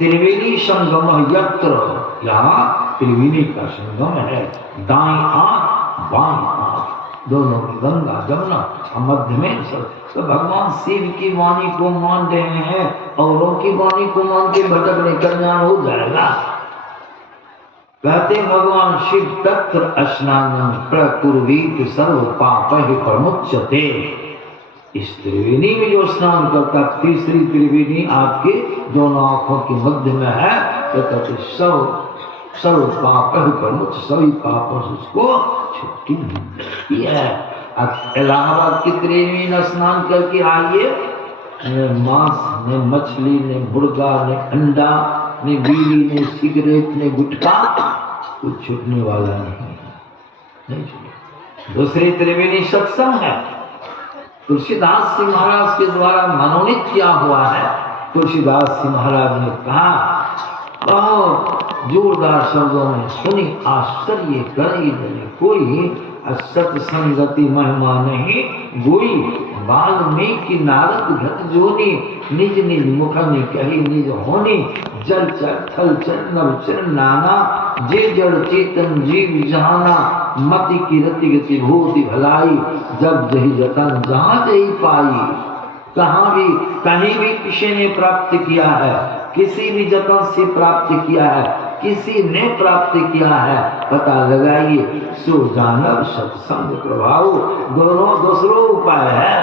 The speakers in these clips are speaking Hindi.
त्रिवेणी संगम यत्र, यहाँ त्रिवेणी का संगम है। दाएं आंख बाएं आंख दोनों की गंगा जमुना मध्य में सब। तो भगवान शिव की वाणी को मान रहे हैं, औरों की वाणी को मान के भटकने कल्याण हो जाएगा। कहते भगवान शिव तत्र स्नानम प्रकुर्वीत सर्व पापैः प्रमुच्यते। इस त्रिवेणी में जो स्नान करता, तीसरी त्रिवेणी आपके दोनों आंखों के मध्य में है, तो कहते सर्व पापैः प्रमुच्य, सभी पापों से उसको छुट्टी मिलती है। अब इलाहाबाद की त्रिवेणी में स्नान करके आइए, न मांस न मछली न मुर्गा न अंडा न बीड़ी न सिगरेट न गुटखा, कुछ छूटने वाला नहीं छूटे। दूसरी त्रिवेणी सत्संग है। तुलसीदास जी महाराज के द्वारा मनोनीत किया हुआ है। तुलसीदास जी महाराज ने कहा, बहुत जोरदार शब्दों में, सुनी आश्चर्य करे जने कोई, सत्संगति महिमा नहीं गोई। वाल्मीकि नारद घट जोनी, निज निज मुख में कही निज होनी। जल चर थल चर नभ चर नाना, जे जड़ चेतन जीव जहाना। मति की रति गति भूति भलाई, जब जही जतन जहाँ जही पाई। कहीं भी किसी ने प्राप्त किया है, किसी भी जतन से प्राप्त किया है, किसी ने प्राप्त किया है, पता लगाइए। सो जानव सत्संग प्रभाव, दोनों दूसरों उपाय है।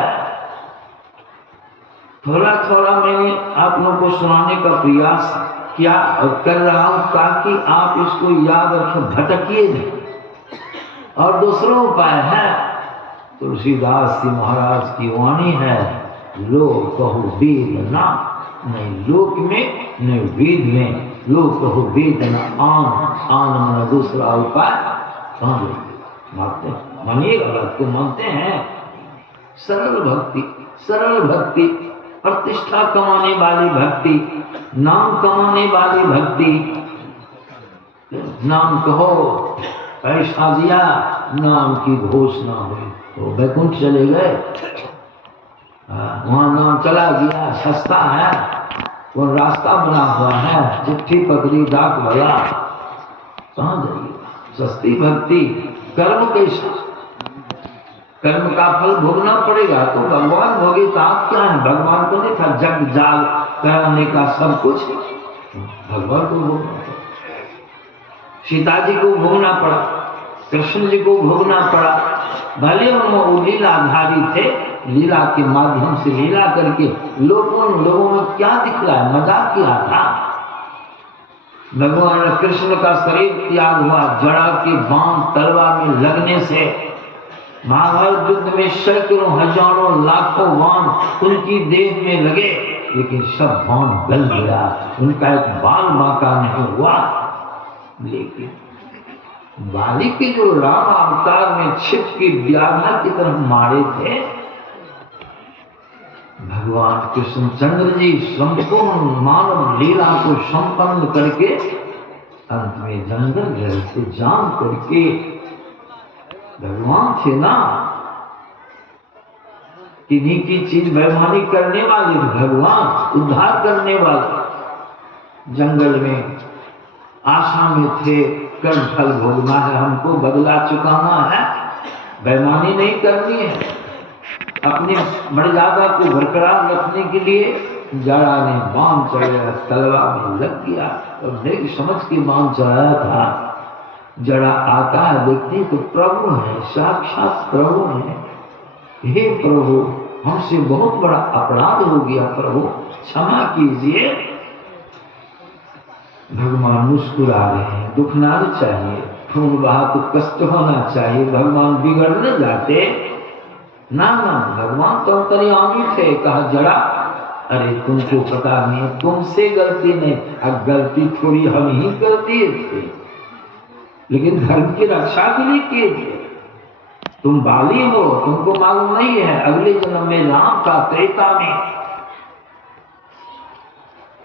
थोड़ा थोड़ा मैंने आप लोगों को सुनाने का प्रयास किया और कर रहा हूं, ताकि आप इसको याद रखें, भटकिए नहीं। और दूसरा उपाय है, तुलसीदास जी महाराज की वाणी है, लोक कहु वेद ना, नहीं लोक में नहीं वेद में, लोक कहु वेद न आन मन दूसरा उपाय कहाँ मानते हैं, मानिएगा बात को मानते हैं। सरल भक्ति, प्रतिष्ठा कमाने वाली भक्ति, नाम कमाने वाली भक्ति। नाम कहो, पैसा दिया, नाम की घोषणा हुई तो वैकुंठ चले गए। वहां नाम चला गया, सस्ता है, वो रास्ता बना हुआ है, चिट्ठी पकड़ी डाक भला, कहाँ जाइएगा। सस्ती भक्ति, कर्म कैसा, कर्म का फल भोगना पड़ेगा। तो भगवान भोगे तो आप क्या है, भगवान को नहीं था जग जाग कराने का सब कुछ, भगवान को भोगना पड़ा। सीता जी को भोगना पड़ा, कृष्ण जी को भोगना पड़ा। भले वो लीलाधारी थे, लीला के माध्यम से लीला करके लोगों में क्या दिखलाया, मजाक किया था। भगवान कृष्ण का शरीर त्याग हुआ, जड़ा के बाण तलवार में लगने से। महाभारत युद्ध में सैकड़ों हजारों लाखों बाण उनकी देह में लगे, लेकिन सब बाण गल गया, उनका एक बाल बांका नहीं हुआ। लेकिन बाली के जो राम अवतार में छिप के व्याघ्र की तरफ मारे थे, भगवान कृष्णचंद्र जी संपूर्ण मानव लीला को संपन्न करके अंत में जंगल जल से जान करके भगवान थे ना, किन्हीं की चीज बेईमानी करने वाले थे, भगवान उद्धार करने वाले। जंगल में आशा में थे, कर्म फल भोगना है, हमको बदला चुकाना है, बेईमानी नहीं करनी है। अपनी मर्यादा को बरकरार रखने के लिए जड़ा ने बाण चढ़ाया, तलवार में लग गया और देख समझ के बाण चढ़ाया था। जड़ा आता है देखते तो प्रभु है, साक्षात प्रभु है। हे प्रभु, हमसे बहुत बड़ा अपराध हो गया, प्रभु क्षमा कीजिए। भगवान मुस्कुरा रहे हैं, दुख ना चाहिए, खून बहा तो कष्ट होना चाहिए, भगवान बिगड़ने जाते ना। भगवान तो अंतर्यामी थे। कहा जड़ा, अरे तुमको पता नहीं, तुमसे गलती नहीं, अब गलती थोड़ी हम ही करते थे, लेकिन धर्म की रक्षा के लिए किए थे। तुम बाली हो, तुमको मालूम नहीं है, अगले जन्म में राम था, त्रेता में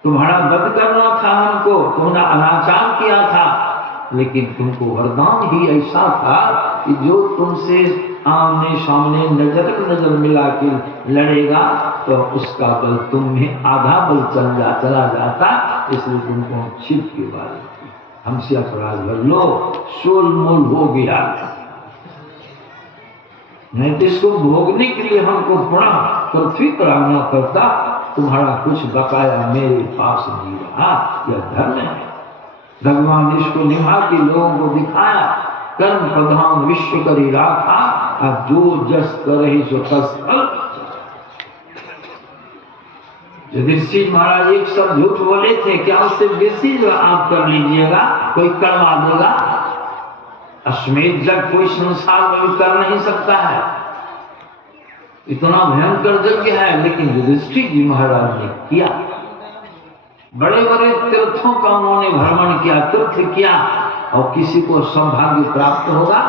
तुम्हारा वध करना था हमको, तुमने अनाचार किया था, लेकिन तुमको वरदान ही ऐसा था कि जो तुमसे आमने सामने नजर नजर मिला के लड़ेगा तो उसका बल तुम में आधा बल चला जाता, इसलिए तुमको छिप के बारे हमसे अपराध कर लो, शोल मोल हो गया। नहीं तो इसको भोगने के लिए हमको पुनः पृथ्वी पर आना पड़ता। तुम्हारा कुछ बकाया मेरे पास नहीं रहा, यह धर्म है। भगवान ने इसको निभा के लोगों को दिखाया, कर्म प्रधान विश्व करी राखा, अब जो जस करे सो तस फल। युधिष्ठिर महाराज एक सब झूठ बोले थे, क्या उससे बेसी जो आप कर लीजिएगा, कोई करवा देगा? अश्वमेध यज्ञ कोई संसार में भी कर नहीं सकता है, इतना भयंकर यज्ञ है, लेकिन युधिष्ठिर जी महाराज ने किया। बड़े बड़े तीर्थों का उन्होंने भ्रमण किया, तीर्थ किया, और किसी को सौभाग्य प्राप्त होगा,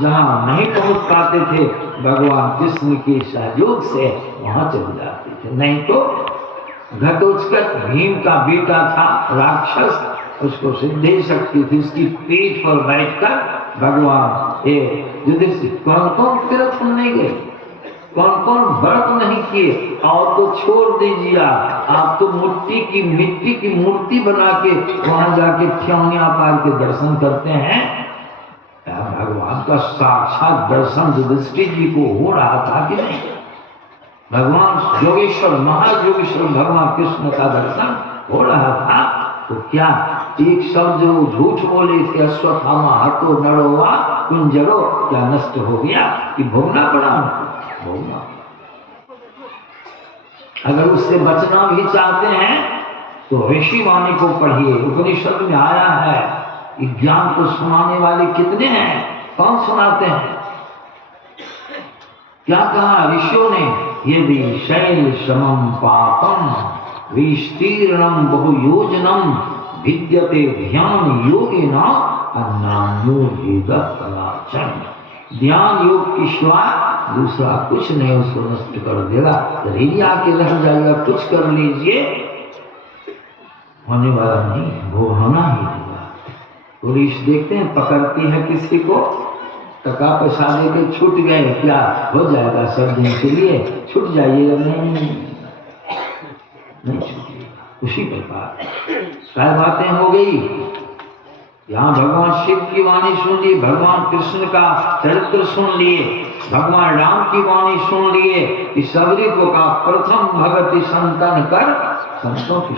जहां नहीं पहुंच पाते थे भगवान कृष्ण के सहयोग से वहां चले जाते थे। नहीं तो घटोत्कच भीम का बेटा था राक्षस, उसको सिद्धि शक्ति थी, उसकी पीठ पर बैठकर भगवान युधिष्ठिर कौन कौन तीर्थ नहीं गए, कौन कौन व्रत नहीं किए, और तो छोड़ दीजिए, आप तो मिट्टी की मूर्ति बना के वहां जाके ठियोनिया पार के दर्शन करते हैं। भगवान का साक्षात दर्शन युधिष्ठिर जी को हो रहा था कि नहीं? भगवान योगेश्वर महायोगेश्वर भगवान कृष्ण का दर्शन हो रहा था, तो क्या एक शब्द जो झूठ बोले थे, अश्वत्थामा हतो नरोवा कुंजरो, क्या नष्ट हो गया कि भोगना पड़ा? भोगना। अगर उससे बचना भी चाहते हैं तो ऋषि वाणी को पढ़िए, उपनिषद में आया है, ज्ञान को सुनाने वाले कितने हैं, कौन सुनाते हैं? क्या कहा ऋषियों ने? यदि शैल समम पापम विस्तीर्णम बहुयोजनम विद्यते ध्यान योगिना अन्नान्योगेदत्तलाचन। ध्यान योग के सिवा दूसरा कुछ नहीं उसको नष्ट कर देगा। यदि आके रह जाएगा, कुछ कर लीजिए, होने वाला नहीं, वो होना ही होगा। पुलिस देखते हैं पकड़ती है किसी को, टका पैसा दे के छूट गए, क्या हो जाएगा? सब दिन के लिए छूट जाइएगा? नहीं छूटिएगा। उसी प्रकार सारी बातें हो गई। यहाँ भगवान शिव की वाणी सुन ली, भगवान कृष्ण का चरित्र सुन लिए, भगवान राम की वाणी सुन लिए कि सबरी को का प्रथम भगति संतन कर संतों की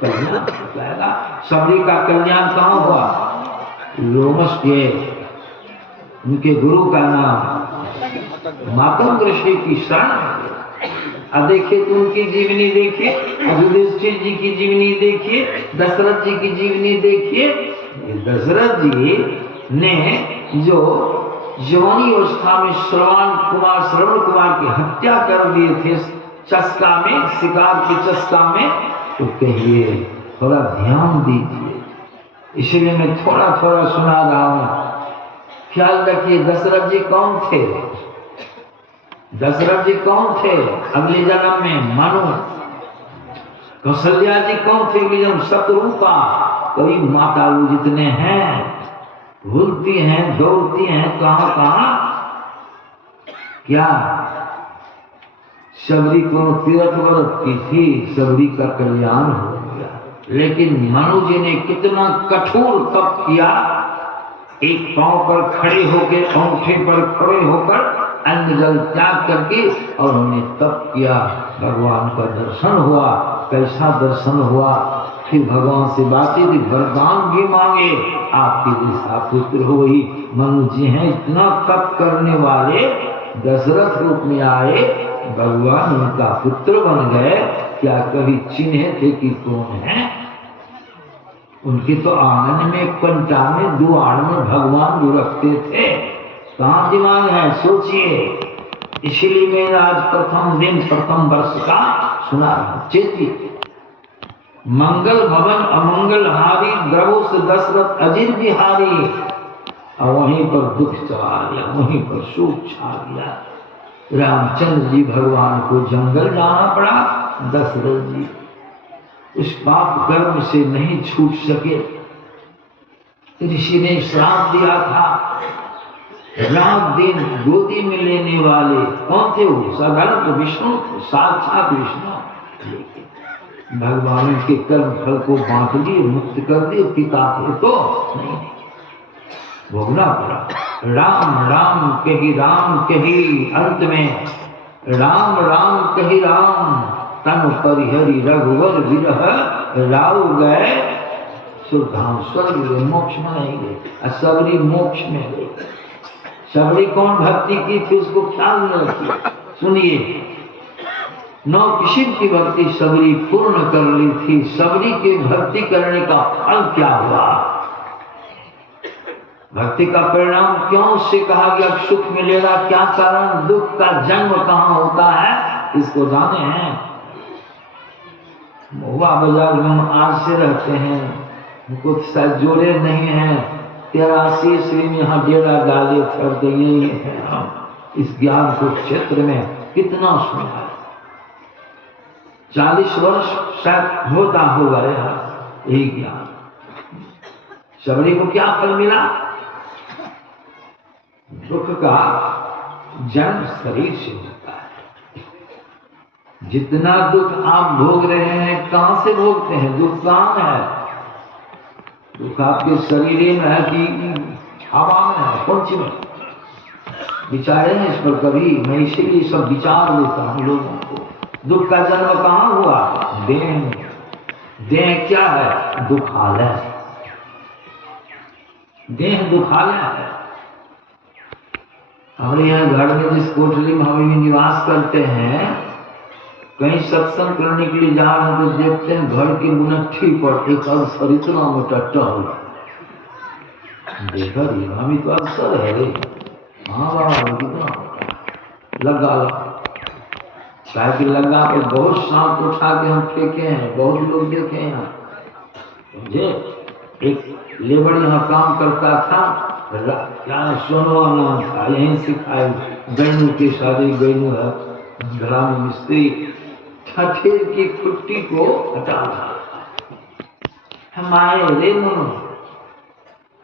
कल्याण जाएगा। सबरी का कल्याण कहाँ हुआ? लोमस के उनके गुरु का नाम मातंग ऋषि की शरण। अब देखिए तो उनकी जीवनी देखिए, युधिष्ठिर जी की जीवनी देखिए, दशरथ जी की जीवनी देखिए। दशरथ जी ने जो जवानी अवस्था में श्रवण कुमार की हत्या कर दिए थे चस्का में, शिकार के चस्का में, तो कहिए थोड़ा ध्यान दीजिए, इसलिए मैं थोड़ा थोड़ा सुना रहा हूं। ख्याल रखिए दशरथ जी कौन थे? दशरथ जी कौन थे अगले जन्म में? मनु। कौशल्या जी कौन थे अगले जन्म? शत्रुपा। कई मातालू जितने हैं, भूलती हैं, दौड़ती हैं कहां कहां। क्या सबरी को तीर्थ व्रत की थी, सबरी का कल्याण हो गया। लेकिन मनु जी ने कितना कठोर तप किया, एक पांव पर खड़े होकर, अंगूठे पर खड़े होकर अन्न जल त्याग करके, और उन्होंने तप किया, भगवान का दर्शन हुआ। कैसा दर्शन हुआ? फिर भगवान से बातें थी, वरदान भी मांगे, आपकी दिशा पुत्र हो ही। मनु जी हैं इतना तप करने वाले, दशरथ रूप में आए, भगवान उनका पुत्र बन गए। क्या कभी चिन्हे थे कि कौन है? उनके तो आंगन में पंटा में द्वार में भगवान जो रखते थे, कहाँ दिमाग है? सोचिए। इसलिए मैं आज प्रथम दिन प्रथम वर्ष का सुना रहा। चेतिए, मंगल भवन अमंगल हारी, द्रवो से दशरथ अजीर बिहारी। और वहीं पर दुख चला गया, वहीं पर सुख छा गया। रामचंद्र जी भगवान को जंगल जाना पड़ा, दशरथ जी उस पाप कर्म से नहीं छूट सके। ऋषि ने श्राप दिया था, रात दिन गोदी में लेने वाले कौन थे? वो साधारण तो विष्णु, साक्षात विष्णु। लेकिन भगवान के कर्म फल को बांट दिए, मुक्त कर दिए, पिता थे तो नहीं, भोगना पड़ा। राम राम कही राम कही, अंत में राम राम कही राम, तन परिहरि रघुवर विरह, राव गए सुधाम, स्वर्ग में मोक्ष में नहीं गए, सबरी मोक्ष में गए। सबरी कौन भक्ति की थी उसको ख्याल में रखिए। सुनिए, नौ किसी की भक्ति सबरी पूर्ण कर ली थी। सबरी के भक्ति करने का फल क्या हुआ? भक्ति का परिणाम क्यों उससे कहा गया सुख मिलेगा? क्या कारण? दुख का जन्म कहाँ होता है इसको जाने हैं। महुआ बाजार में हम आज से रहते हैं, कुछ शायद जोड़े नहीं हैं। 83 ईस्वी में यहाँ डेरा डाले कर दिए हैं। हम इस ज्ञान को क्षेत्र में कितना सुना है। 40 वर्ष शायद होता होगा यही ज्ञान। सबरी को क्या फल मिला? दुख का जन्म शरीर से होता है। जितना दुख आप भोग रहे हैं, कहां से भोगते हैं? दुख कहां है? दुख आपके शरीर में है कि हवा में है? कौन सी में? विचारे हैं इस पर कभी? मैं इसीलिए सब विचार देता हूं लोगों को। दुख का जन्म कहां हुआ? देह में। देह क्या है? दुखालय। देह दुखालय है। हमारे यहाँ घर में जिस कोठरी में हम निवास करते हैं, कहीं सत्संग करने के लिए जा रहे हैं तो देखते हैं घर की मुनट्ठी पर एक अवसर इतना मोटा टहल। देखा हमें तो अवसर है। हाँ बाबा कितना लगा साइकिल लगा के बहुत सांप उठा के हम फेंके हैं, बहुत लोग देखे हैं। समझे? एक लेबर यहाँ काम करता था, क्या सोनवा नाम था, यहीं सिखाए गैनू की शादी। गैनू है ग्राम मिस्त्री, ठठेर की खुट्टी को हटा रहा। हम आए, रे मनो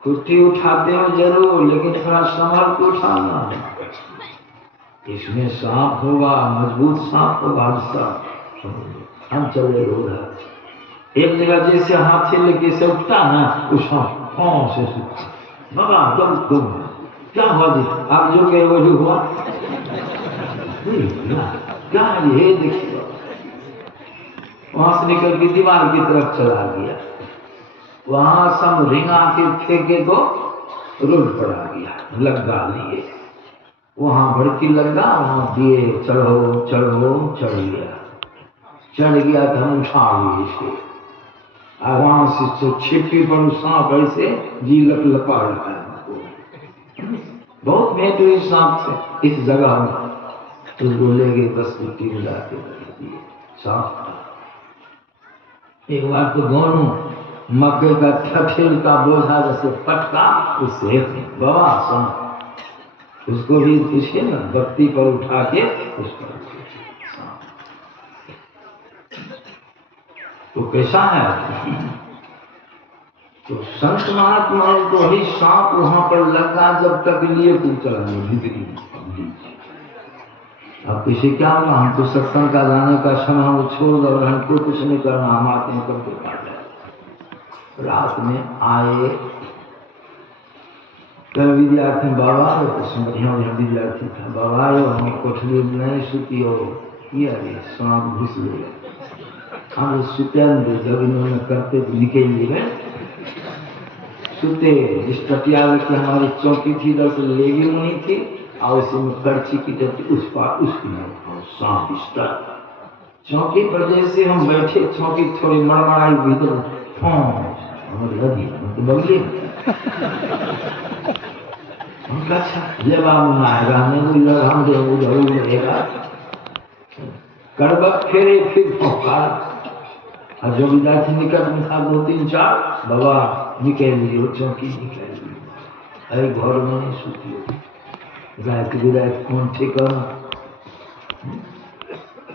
खुट्टी उठाते हो जरूर, लेकिन थोड़ा संभल के उठाना है। इसमें सांप होगा, मजबूत सांप होगा। हम चले रहे एक जगह जैसे हाथी लेके से उठता ना, उस से बाबा तुम क्या हुआ जी? आप जो कहे वही हुआ। क्या है ये? देखिए वहां से निकल के दीवार की तरफ चला गया। वहां सब रिंगा के फेंके तो रोड पर आ गया, लगा लिए। वहां भड़की लगा, वहां दिए चढ़ो चढ़ो, चढ़ गया। चढ़ गया तो हम उठा लिए इसे। वहां से छिपी पर सांप ऐसे जी लपा रहा है। बहुत भेंट हुई सांप से इस जगह में। तो बोलेगे 10 मिट्टी मिला के दिए सांप। एक बार तो दोनों मक्के का ठठेल का बोझा जैसे पटका, उससे बाबा सांप, उसको भी पूछे ना, बत्ती पर उठा के उस पर तो कैसा है? तो संत महात्मा तो ही सांप वहां पर लगा, जब तक लिए तू चला भीतरी। अब किसी क्या होगा? हम तो सत्संग का जाने का समय वो छोड़ दो, हमको कुछ नहीं करना, हम आते हैं करके पाठ है। रात में आए कल विद्यार्थी बाबा, बढ़िया विद्यार्थी था। बाबा हमें कोठरी नहीं सुती हो, सांप घुस गए। हम सुतेंद्र जब इन्होंने करते निकल गए सुते। जिस टटिया की हमारी चौकी थी, इधर से लेगी हुई थी, और उसी में करची की टटी उस पार उसकी सांप इस चौकी पर जैसे हम बैठे, चौकी थोड़ी मड़मड़ाई भीतर तो बगली हमका अच्छा लेवा मुना आएगा, हमें उधर हम दे उधर रहेगा। कड़बक फेरे फिर फौकार। और जो विद्यार्थी निकट में था 2-3-4, बाबा निकल लिए, चौकी निकल ली। अरे घर में नहीं सुती हो, रात विरात कौन ठिकाना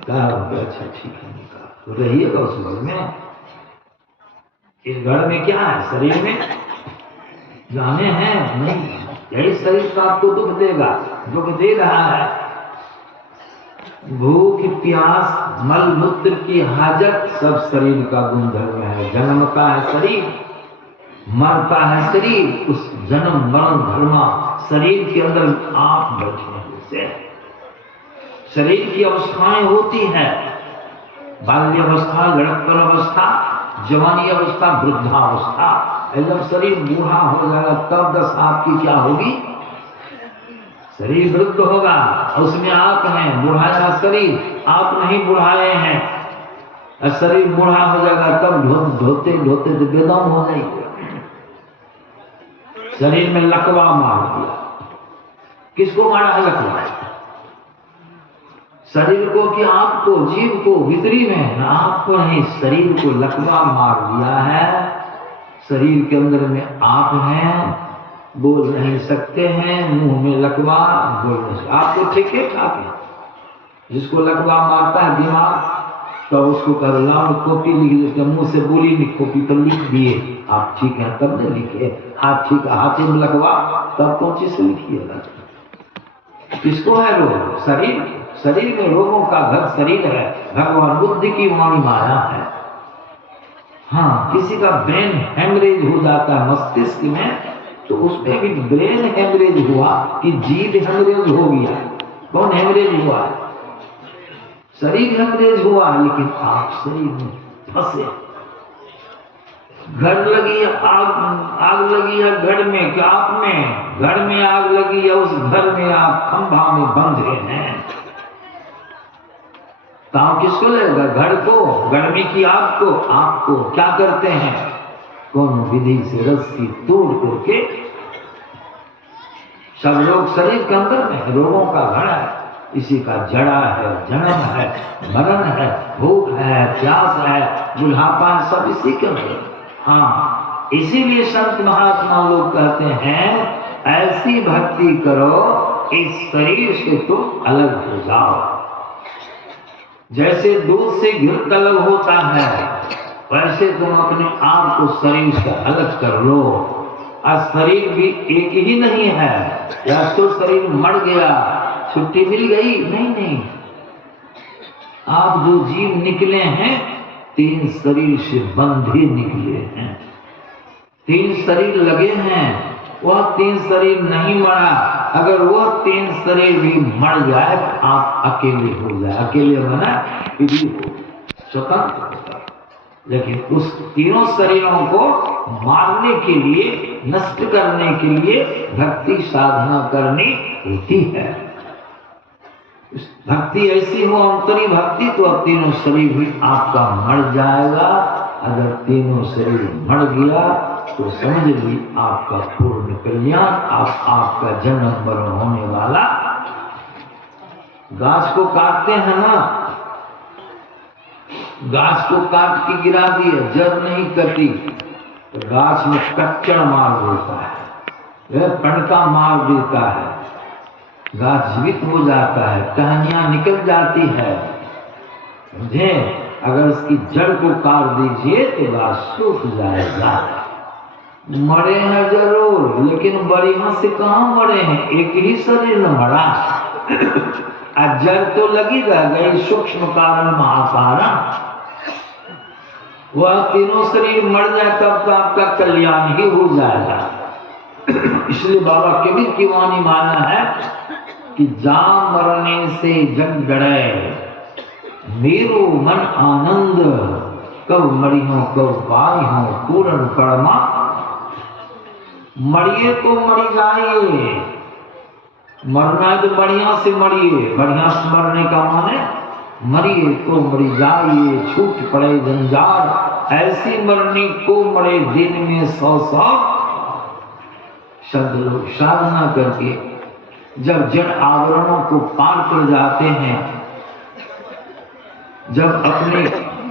कहा? अच्छा ठीक है, निकाल तो रहिएगा उस घर में। इस घर में क्या है? शरीर में जाने हैं नहीं, यही शरीर तो आपको दुख देगा, दुख दे रहा है। भूख प्यास मल मूत्र की हाजत सब शरीर का गुणधर्म है। जन्मता है शरीर, मरता है शरीर, उस जन्म मरण धर्म शरीर के अंदर आप बैठने से शरीर की अवस्थाएं होती है। बाल्य अवस्था, लड़कपन अवस्था, जवानी अवस्था, वृद्धावस्था। जब शरीर बूढ़ा हो जाएगा तब दशा आपकी क्या होगी? शरीर वृद्ध होगा, उसमें आप हैं, बुढ़ाया शरीर, आप नहीं बुढ़ाए हैं। शरीर बूढ़ा हो जाएगा तब धोते धोते तो बेदम हो जाएगा। शरीर में लकवा मार दिया। किसको मारा है लकवा? शरीर को कि आपको, जीव को, भीतरी में आपको नहीं, शरीर को लकवा मार दिया है। शरीर के अंदर में आप हैं, बोल नहीं सकते हैं, मुंह में लकवा, बोल नहीं सकते। आप तो ठीक है ठाक है। जिसको लकवा मारता है दिमाग, तो उसको कर लाओ कॉपी लिख देते, मुंह से बोली नहीं, कॉपी पर लिख दिए आप ठीक है, तब नहीं लिखे। हाथ ठीक, हाथ में लकवा, तब कौन चीज से लिखिएगा? किसको है रोग? शरीर। शरीर में रोगों का घर शरीर है। भगवान बुद्धि की वाणी माया है। हाँ, किसी का ब्रेन हेमरेज हो जाता है मस्तिष्क में, तो उसमें भी ब्रेन हेमरेज हुआ कि जीव हेमरेज हो गया। कौन हेमरेज हुआ? शरीर हेमरेज हुआ, लेकिन आप शरीर में फंसे। घर लगी, आग लगी है घर में कि आप में? घर में आग लगी है, उस घर में आप खंभा में बंधे हैं। ताव किसको लगेगा? घर को, गर्मी की आग को। आपको क्या करते हैं? कौन विधि से रस्सी तोड़ करके सब लोग शरीर के अंदर में रोगों का घर है। इसी का जड़ा है, जन्म है, मरण है, भूख है, प्यास है, बुढ़ापा है, सब इसी के अंदर। हाँ, इसीलिए संत महात्मा लोग कहते हैं ऐसी भक्ति करो इस शरीर से तुम अलग हो जाओ। जैसे दूध से घी अलग होता है, वैसे तुम अपने आप को शरीर से अलग कर लो। आज शरीर भी एक ही नहीं है। या तो शरीर मर गया, छुट्टी मिल गई? नहीं। आप जो जीव निकले हैं, 3 शरीर से बंधे निकले हैं। 3 शरीर लगे हैं, वह 3 शरीर नहीं मरा। अगर वह 3 शरीर भी मर जाए तो आप अकेले हो जाए। अकेले बना स्वतंत्र होता, लेकिन उस तीनों शरीरों को मारने के लिए, नष्ट करने के लिए भक्ति साधना करनी होती है। भक्ति ऐसी हो अंतरी भक्ति, तो अब तीनों शरीर भी आपका मर जाएगा। अगर तीनों शरीर मर गया तो समझ ली आपका पूर्ण कल्याण, आपका जन्म मरण होने वाला। गाछ को काटते हैं ना, गाछ को काट के गिरा दिए, जड़ नहीं कटी तो गाछ में कच्चड़ मार देता है, पणका मार देता है, गाछ जीवित हो जाता है, टहनियां निकल जाती है। समझे? अगर उसकी जड़ को काट दीजिए तो गाछ सूख जाएगा। मरे हैं जरूर, लेकिन बढ़िया से कहाँ मरे हैं? एक ही शरीर में मरा। जड़ तो लगी रह गई, सूक्ष्म कारण महाकारण। वह तीनों शरीर मर जाए तब तो आपका कल्याण ही हो जाएगा। इसलिए बाबा कबीर की वाणी माना है कि जा मरने से जग डरे, मेरो मन आनंद, कब मरी हो कब पाई हो पूर्ण परमा। मरिए तो मरी जाइए, मरना है तो बढ़िया से मरिए। बढ़िया से मरने का माने मरिए तो मरी जाइए, छूट पड़े जंजाल। ऐसी मरनी को मरे दिन में 100 शब्द लोग साधना करके जब जड़ आवरणों को पार कर जाते हैं, जब अपने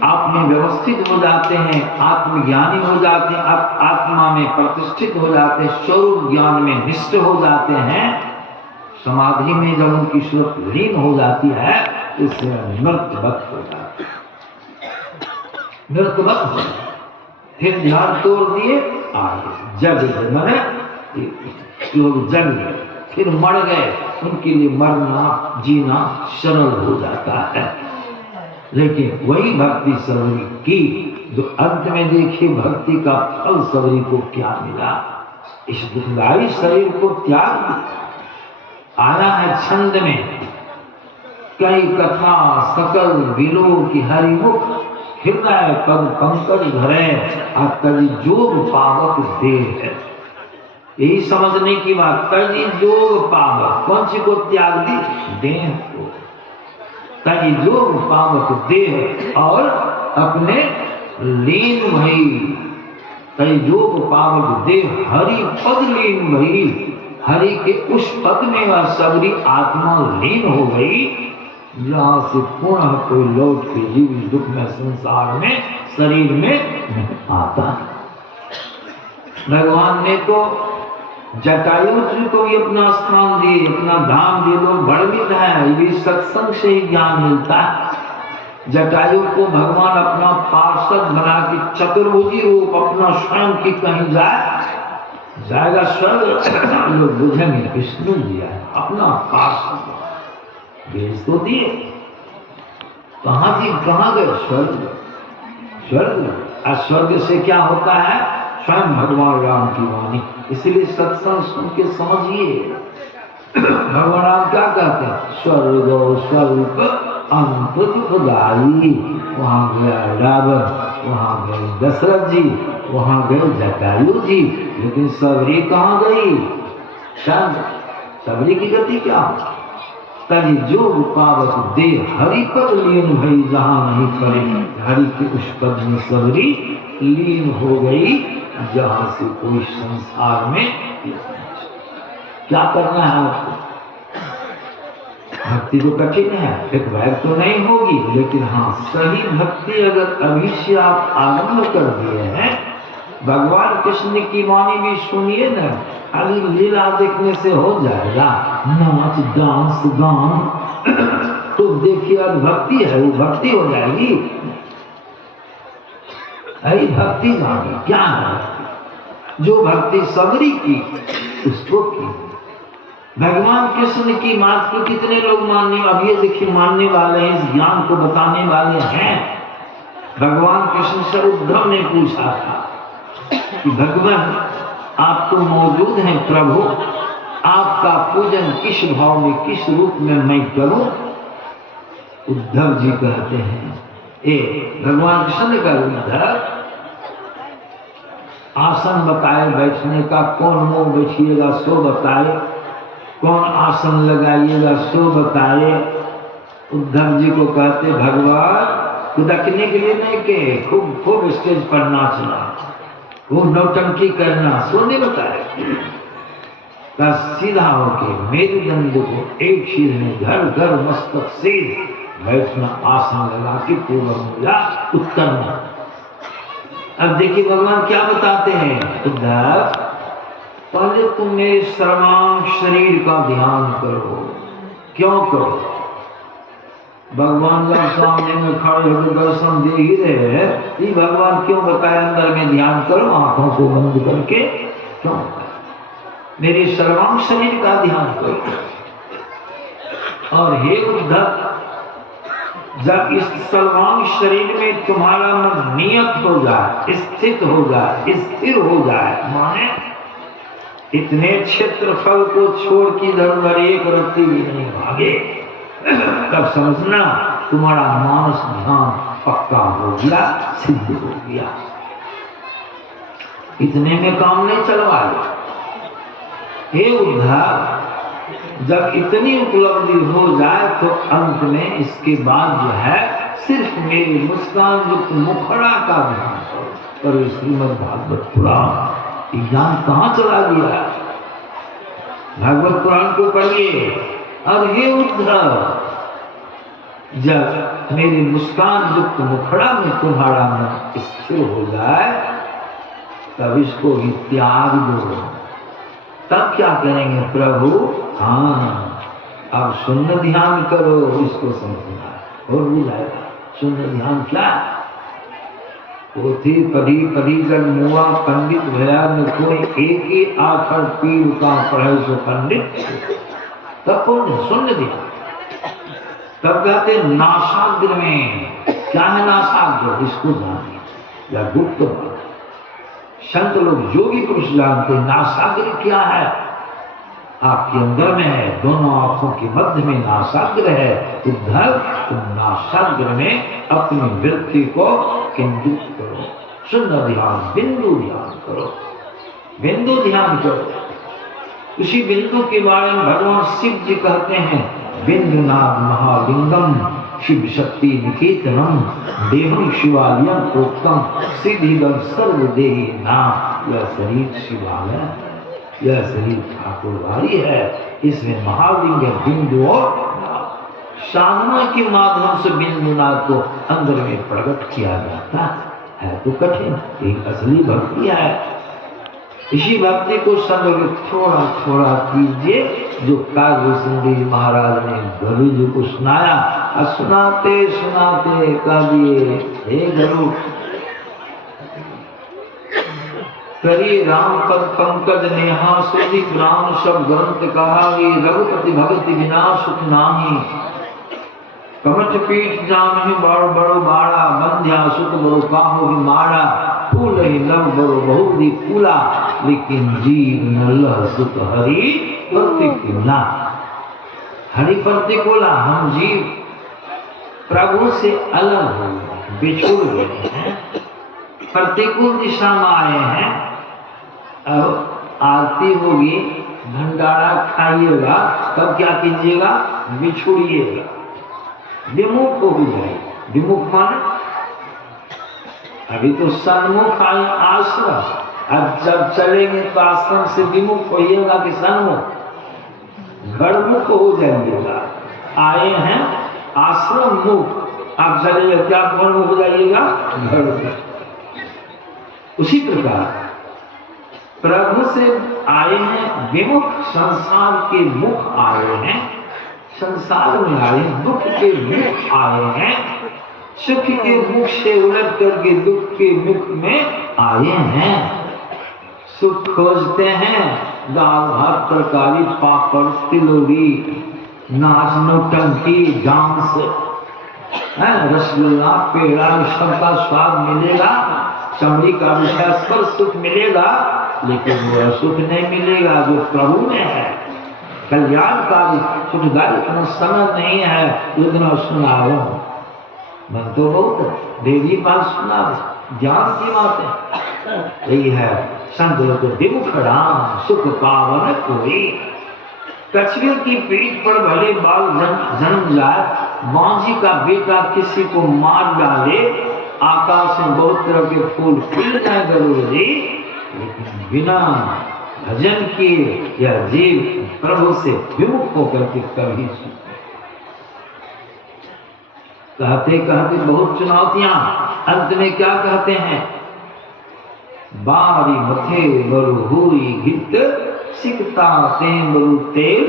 आप में व्यवस्थित हो जाते हैं, आत्मज्ञानी हो जाते हैं, आत्मा में प्रतिष्ठित हो जाते हैं, स्वरूप ज्ञान में निष्ठ हो जाते हैं, समाधि में जब उनकी स्वरूप लीन हो जाती है, इससे मृतवत हो जाती है। मृतवत हो फिर ध्यान तोड़ दिए आगे जग मैंने लोग जग गए फिर मर गए, उनके लिए मरना जीना सरल हो जाता है। लेकिन वही भक्ति सबरी की जो अंत में देखिए भक्ति का फल सबरी को क्या मिला, इस दुखदायी शरीर को त्याग दिया। आया है छंद में कई कथा सकल विलो की हरिमुख, हृदय पद पंकज भरे कली जोग पावक देह है। यही समझने की बात, कली जोग पावक कौन सी को त्याग दी, देह को। कली जोग पावक देह और अपने लीन भई, कई जोग पावक देह हरि पद लीन भई, हरि के उस पद में वह सबरी आत्मा लीन हो गई जहां से पुनः कोई लौट के जीवित दुख में संसार में शरीर में आता है। भगवान ने तो जटायु जी को भी अपना स्थान दिए, अपना धाम दिए। लोग भ्रमित है, ये भी सत्संग से ही ज्ञान मिलता है। जटायु को भगवान अपना पार्षद बना के चतुर्भुजी रूप अपना स्वयं की कहीं जाएगा स्वर्ग, लोग बुझेंगे विष्णु दिया है अपना पार्षद भेज तो दिए, कहाँ थी कहाँ गए, स्वर्ग। स्वर्ग और स्वर्ग से क्या होता है, स्वयं भगवान राम की वाणी। इसलिए सत्संग सुन के समझिए भगवान राम क्या कहते हैं, स्वर्ग स्वरूप अंत दुखदाई। वहां गया रावण, वहां गए दशरथ जी, वहां गए जटायु जी, लेकिन सबरी कहाँ गई, सबरी की गति क्या हो, तली जोग पावक दे हरि पद लीन भई, जहां नहीं पड़े हरि के उस पद में सबरी लीन हो गई जहां से कोई संसार में। क्या करना है आपको, भक्ति तो कठिन है, एक वैर तो नहीं होगी, लेकिन हाँ सही भक्ति अगर अभी से आप आरंभ कर दिए हैं, भगवान कृष्ण की वाणी भी सुनिए ना, खाली लीला देखने से हो जाएगा, नाच डांस गान तो देखिए अब भक्ति है, वो भक्ति हो जाएगी। यही भक्ति जानी क्या है, जो भक्ति सबरी की उसको की। भगवान कृष्ण की बात को कितने लोग मानने, अब ये देखिए मानने वाले हैं, इस ज्ञान को बताने वाले हैं। भगवान कृष्ण से उद्धव ने पूछा था कि भगवान आप तो मौजूद हैं प्रभु, आपका पूजन किस भाव में किस रूप में मैं करूं। उद्धव जी कहते हैं, ए भगवान कृष्ण का उद्धव आसन बताए बैठने का, कौन मुंह बैठिएगा सो बताए, कौन आसन लगाइएगा सो बताए। उद्धव जी को कहते भगवान रखने के लिए नहीं के, खूब खूब स्टेज पर नाचना, खूब नौटंकी करना, सो नहीं बताए। का सीधा होके मेरुदंड को एक चीज में घर घर मस्तक सीध बैठना, आसन लगा के पूर्व मुड़ा उत्तर में। अब देखिए भगवान क्या बताते हैं, उद्धव पहले तुम मेरे सर्वांग शरीर का ध्यान करो। क्यों करो, भगवान जब सामने में खड़े होकर दर्शन दे ही रहे हैं, ये भगवान क्यों बताया अंदर में ध्यान करो, आंखों को बंद करके क्यों, मेरे सर्वांग शरीर का ध्यान करो। और हे उद्धव जब इस सर्वांग शरीर में तुम्हारा मन नियत हो जाए, स्थित हो जाए, स्थिर हो जाए, माने इतने क्षेत्रफल को छोड़ के इधर एक रत्ती भी नहीं भागे, तब समझना तुम्हारा मानस ध्यान पक्का हो गया, सिद्ध हो गया। इतने में काम नहीं चलवाए। हे उद्धव जब इतनी उपलब्धि हो जाए तो अंत में इसके बाद जो है सिर्फ मेरी मुस्कान युक्त मुखड़ा का ध्यान करो। और श्रीमद् भागवत पुराण ज्ञान कहाँ चला गया, भागवत पुराण को पढ़िए। और हे उद्धव जब मेरी मुस्कान युक्त मुखड़ा में तुम्हारा मन स्थिर हो जाए तब इसको भी त्याग दो। तब क्या करेंगे प्रभु, हाँ अब शून्य ध्यान करो, इसको समझना और भी जाएगा। शून्य ध्यान क्या है, पोथी पढ़ी पढ़ी जन मुआ पंडित भया न कोई एक ही आखर पीर का पढ़े सो पंडित। तब पुण्य सुन दिया। तब कहते नासाग्र में, क्या है नासाग्र, इसको जानिए या गुप्त बात। संत लोग योगी पुरुष जानते नासाग्र क्या है। आपके अंदर में है, दोनों आंखों के मध्य में नासाग्र है। उद्धव तुम नासाग्र में अपनी वृत्ति को केंद्रित करो, शून्य ध्यान, बिंदु ध्यान करो, बिंदु ध्यान करो। उसी बिंदु के बारे में भगवान शिव जी कहते हैं, बिंदुनाथ महालिंगम शिव शक्ति निकेतनम देहम शिवालयम प्रोक्तम सिद्धिदम सर्वदेही नाम। यह शरीर शिवालय, यह शरीर ठाकुरवारी है, इसमें महालिंग बिंदु और साधना के माध्यम से बिंदुनाथ को अंदर में प्रकट किया जाता है। तो कठिन, एक असली भक्ति है। इसी भक्ति को संग थोड़ा थोड़ा कीजिए, जो काव्य सुंदरी महाराज ने गरु जी को सुनाया। और सुनाते सुनाते कह दिए, हे गरु करी राम पद पंकज नेहा सुधि राम सब ग्रंथ कहा, रघुपति भगति बिना सुख नाही। कमठ पीठ जामहि बड़ बड़ो बाड़ा, बंध्या सुख बड़ो काहो ही माड़ा। फूल ही लव बड़ो बहुदी फूला, लेकिन जीव नल्ला सुख हरि प्रतिकूला। हरि प्रतिकूला, हम जीव प्रभु से अलग हो गए, बिछुड़ गए हैं, प्रतिकूल दिशा में आए हैं। अब आरती होगी, भंडारा खाइएगा, तब क्या कीजिएगा, बिछुड़िएगा, विमुख हो जाए। विमुख माने अभी तो सन्मुख आए आश्रम, अब जब चलेंगे तो आश्रम से विमुख होइएगा कि सन्मुख, घरमुख हो जाइएगा। आए हैं आश्रम मुख, आप चलेंगे क्या घरमुख हो जाइएगा, घर। उसी प्रकार प्रभु से आए हैं विमुख, संसार के मुख आए हैं, संसार में आए, दुख के मुख आए हैं, सुख के मुख से उलट करके दुख के मुख में आए हैं। सुख खोजते हैं, दाल भात तरकारी पापड़ तिलौरी नाच नौटंकी डांस, रसगुल्ला पेड़ा सबका स्वाद मिलेगा, चमड़ी का विषय पर सुख मिलेगा, लेकिन वह सुख नहीं मिलेगा जो प्रभु में है। कल्याणकारी सुखदायी इतना समय नहीं है, इतना सुना रहा हूं मन तो बहुत देवी बात सुना ज्ञान की बात है। यही है संत लोग विमुख राम सुख पावन कोई। कछुए की पीठ पर भले बाल जन्म जाए, मांझी का बेटा किसी को मार डाले, आकाश में बहुत तरह के फूल खिल जाए जरूर जी, लेकिन बिना भजन किए यह जीव प्रभु से विमुख होकर के कभी कहते कहते बहुत चुनौतियां, अंत में क्या कहते हैं, बारी मथे बरु हुई गित सिकता ते बरु तेल,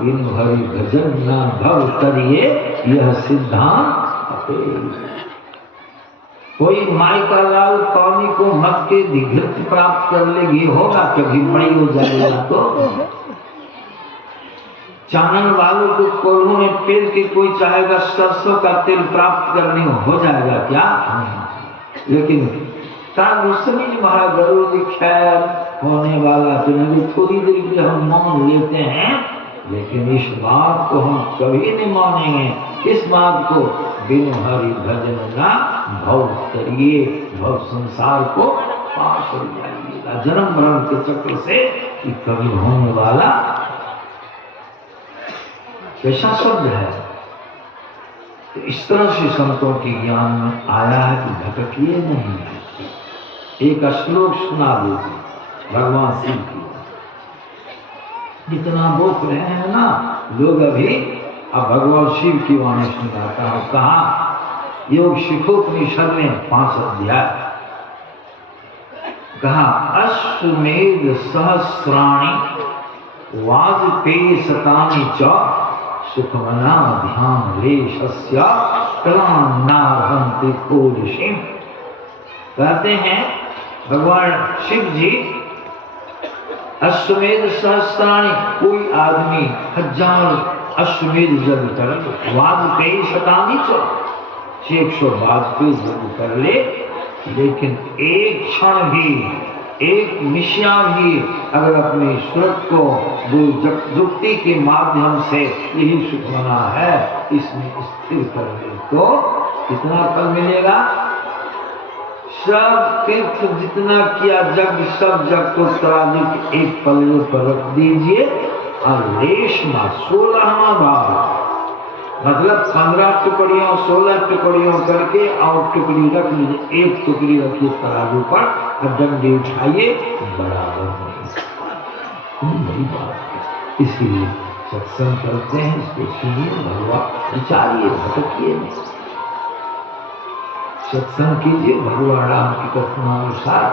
बिनु हरि भजन न भव करिए यह सिद्धांत। कोई माई का लाल पानी को मत के दिघृत प्राप्त कर लेगी, होगा कभी मई हो जाएगा। तो चानन वालों को कोल्हों में पेल के कोई चाहेगा सरसों का तेल प्राप्त करने हो जाएगा क्या, लेकिन महाराज गरुड़ जी खैर होने वाला तो नहीं, थोड़ी देर के लिए हम मान लेते हैं, लेकिन इस बात को हम कभी नहीं मानेंगे। इस बात को बिनु हरि भजन ना भव करिए, भव संसार को पार कर जाइएगा जन्म मरण के चक्र से, कि कभी होने वाला कैसा शब्द है। तो इस तरह से संतों के ज्ञान में आया है कि भटकिए नहीं। एक श्लोक सुना दो भगवान शिव की, जितना बोल रहे हैं ना लोग अभी, अब भगवान शिव की वाणी सुनाता हूं। कहा योग शिखोपनिषद में 5 अध्याय, कहा अश्वमेध सहस्राणि वाजपेय शतानि च सुखमना ध्यान लेशस्य कलान्नार्हन्ति कोदशिम्। कहते हैं भगवान शिव जी अश्वमेध सहस्त्राणी, कोई आदमी 1000 अश्वमेध यज्ञ कर, वाजपेयी शतानी 600 वाजपेयी यज्ञ कर ले, लेकिन एक क्षण भी, एक मिशिया भी अगर अपने सूरत को जुक्ति के माध्यम से यही सुख बना है इसमें स्थिर कर ले तो कितना फल मिलेगा। सब तीर्थ जितना किया जग, सब जग को तराजू के एक पल्ले पर रख दीजिए और रेशमा 16वां भाग, मतलब 15 टुकड़ियों 16 टुकड़ियों करके और टुकड़ी रख लीजिए, एक टुकड़ी रखिए तराजू पर और डंडी उठाइए, बराबर नहीं। बड़ी बात है, इसीलिए सत्संग करते हैं, इसको सुनिए, भगवान विचारिए, भटकिए नहीं, सत्संग कीजिए, भगवान राम की कथनानुसार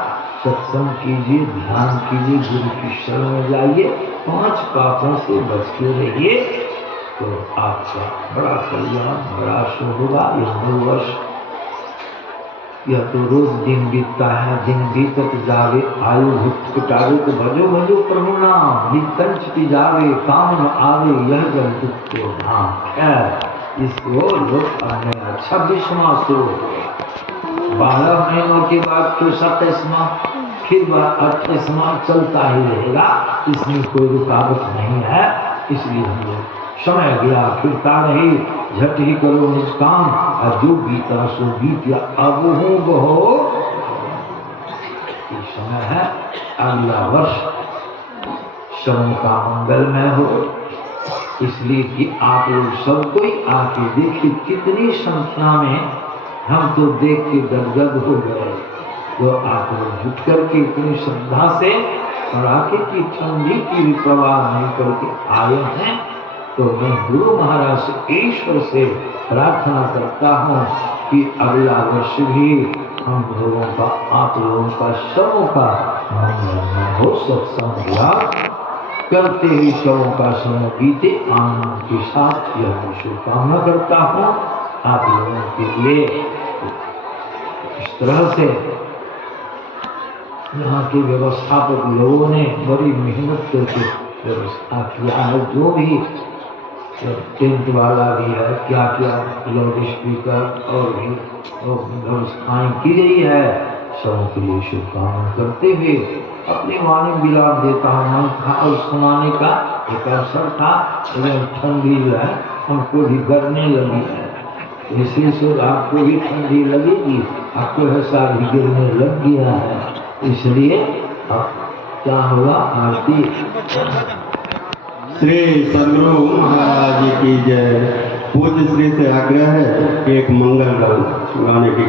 सत्संग कीजिए, ध्यान कीजिए, गुरु की शरण में जाइए, 5 पापों से बच के रहिए तो आपका बड़ा कल्याण, बड़ा शुभ होगा। यह 9 वर्ष, यह तो रोज दिन बीतता है, दिन बीतत जावे, आयु भुक्त कटावे, तो भजो भजो प्रभु नाम, नित्य छिपी जावे, काम न आवे, यह जन दुख को धाम। खैर इसको लोग अपने 26वां श्लोक, 12 महीनों के बाद फिर 27वां, फिर 28वां चलता ही रहेगा, इसमें कोई रुकावट नहीं है। इसलिए हम लोग समय गया फिरता नहीं, झट ही करो निज काम, और जो बीता सो बीत गया, अब हूँ बहो ये समय है। अगला वर्ष सबों का मंगलमय हो, इसलिए कि आप लोग सब कोई आके देखिए कितनी संख्या में, हम तो देख के गदगद हो गए, तो आप लोग जुट करके इतनी श्रद्धा से कड़ाके की ठंडी की भी प्रवाह नहीं करके आए हैं, तो मैं गुरु महाराज से, ईश्वर से प्रार्थना करता हूँ कि अगला वर्ष भी हम लोगों का, आप लोगों का, सबों का मंगलमय हो, सत्संग लाभ करते ही सबों का समय बीते आनंद के साथ, यह मैं शुभकामना करता हूँ आप लोगों के लिए। इस तरह से यहाँ के व्यवस्थापक लोगों ने बड़ी मेहनत करके व्यवस्था किया है, जो भी टेंट वाला भी है, क्या क्या लाउड स्पीकर और भी व्यवस्थाएं की गई है, सबों के लिए शुभकामना करते हुए अपनी वाणी विराम देता हूँ। मन था और सुनाने का एक अवसर था, लेकिन ठंडी जो है हमको भी करने लगी है, विशेष आपको भी ठंडी लगेगी, आपको ऐसा भी गिरने लग गया है, इसलिए क्या होगा आरती। श्री सदगुरु महाराज की जय। पूज्य श्री से आग्रह है कि एक मंगल गाने की